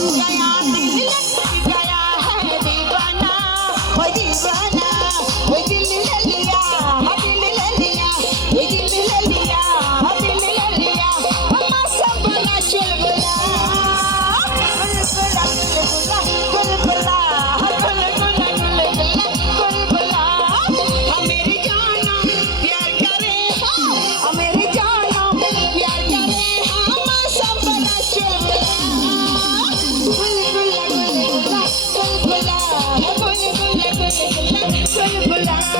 Oh. চল ভোলা